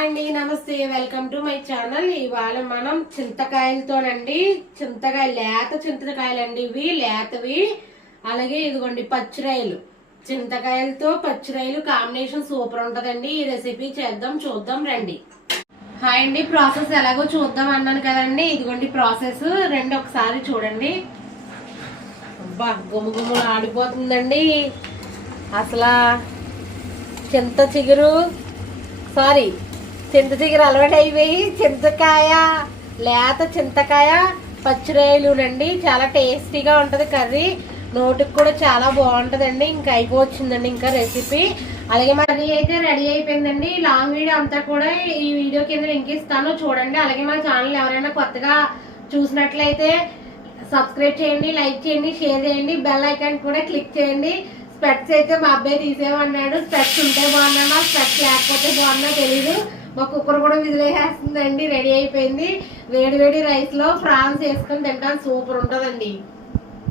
Hi అండి నమస్తే welcome to my channel. ఇవాళ మనం చింతకాయలతోనండి చింతకాయ లేత చింతకాయలు అండి ఇవి లేతవి. అలాగే ఇదిగోండి పచ్చిరాయలు. చింతకాయలతో పచ్చిరాయలు కాంబినేషన్ సూపర్ ఉంటుందండి. ఈ రెసిపీ చేద్దాం చూద్దాం రండి. హాయ్ అండి ప్రాసెస్ ఎలాగో చూద్దాం అన్నాను కదండి. ఇదిగోండి ప్రాసెస్. రెండు ఒకసారి చూడండి. అబ్బా గుమ్ము ఆడిపోతుందండి. అసలు చింత చిగురు. సారీ చింత చిగురు అలవాటు అయిపోయి చింతకాయ లేత చింతకాయ పచ్చిరాయలునండి చాలా టేస్టీగా ఉంటుంది కర్రీ. నోటికి కూడా చాలా బాగుంటుందండి. ఇంకా అయిపోవచ్చిందండి ఇంకా రెసిపీ అలాగే మా కర్రీ అయితే రెడీ అయిపోయిందండి. లాంగ్ వీడియో అంతా కూడా ఈ వీడియో కింద లింక్ ఇస్తాను. చూడండి. అలాగే మా ఛానల్ ఎవరైనా కొత్తగా చూసినట్లయితే సబ్స్క్రైబ్ చేయండి లైక్ చేయండి షేర్ చేయండి బెల్ ఐకాన్ కూడా క్లిక్ చేయండి. స్పెట్స్ అయితే మా అబ్బాయి తీసేమన్నాడు స్పెట్స్ ఉంటే బాగున్నా స్పెట్స్ లేకపోతే బాగున్నా తెలీదు. మా కుక్కర్ కూడా విదిలేసేస్తుందండి రెడీ అయిపోయింది. వేడి వేడి రైస్లో ఫ్రాన్స్ వేసుకొని తింటాను సూపర్ ఉంటుందండి.